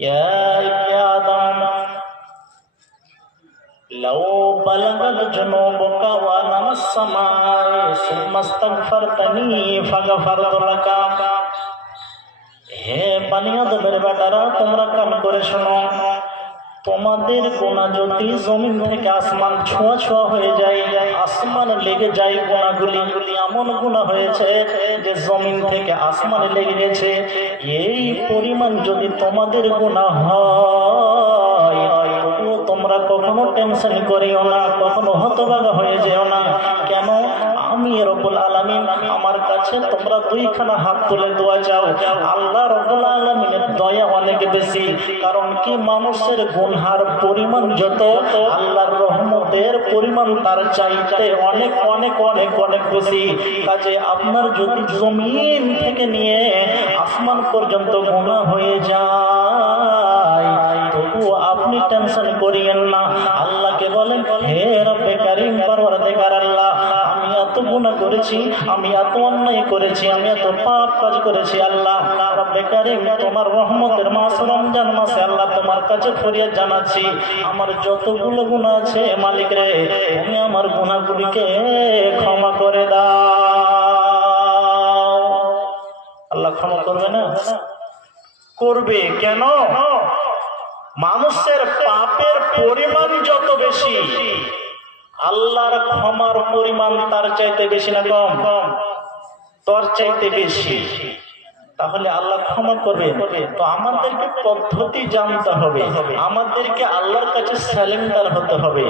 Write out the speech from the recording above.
يا آدم لو بلغت جنوبك وأنا السماء ثم استغفرتني فغفرت لك। হে বনি আদমের বেটারা, তোমরা কান করে শোনো, তোমাদের গুনাহ যদি জমিন থেকে আসমান ছোঁয়া ছোঁয়া হয়ে যায়, আসমানে লেগে যায়, গুনাহগুলি এমন গুনাহ হয়েছে যে জমিন থেকে আসমানে লেগে গেছে, এই পরিমাণ যদি তোমাদের গুনাহ হয়, তবুও তোমরা কখনো টেনশন করিও না, কখনো হতভাগা হয়ে যেও না। কেন? আমি রব্বুল আলামিন, আমার কাছে তোমরা দুইখানা হাত তুলে দোয়া চাও। আল্লাহ রব্বুল আলামিনের দয়া অনেক বেশি। কারণ কি, মানুষের গুনহার পরিমাণ যত, আল্লাহর রহমতের পরিমাণ তার চাইতে অনেক অনেক অনেক অনেক বেশি। কাজে আপনার যদি জমিন থেকে নিয়ে আসমান পর্যন্ত গুনাহ হয়ে যায়, তবুও আপনি টেনশন করিয়েন না। আল্লাহকে বলেন, হে রব্বে কারীম, পরওয়ারদিগার আল্লাহ, আমি এত গুনাহ করেছি, আমি এত অন্যায় করেছি, আমি এত পাপ কাজ করেছি। আল্লাহ রব্বে কারীম, তোমার রহমতের মাস রমজান মাসে আল্লাহ তোমার কাছে ফরিয়াদ জানাচ্ছি, আমার যতগুলো গুনাহ আছে মালিক রে, তুমি আমার গুনাহগুলিকে ক্ষমা করে দাও। আল্লাহ ক্ষমা করবে না? করবে। কেন? মানুষের পাপের পরিমাণ যত বেশি, আল্লাহর ক্ষমার পরিমাণ তার চাইতে বেশি না কম? তোর চাইতে বেশি। তাহলে আল্লাহ ক্ষমা করবে। তো আমাদেরকে পদ্ধতি জানতে হবে, আমাদেরকে আল্লাহর কাছে সারেন্ডার হতে হবে।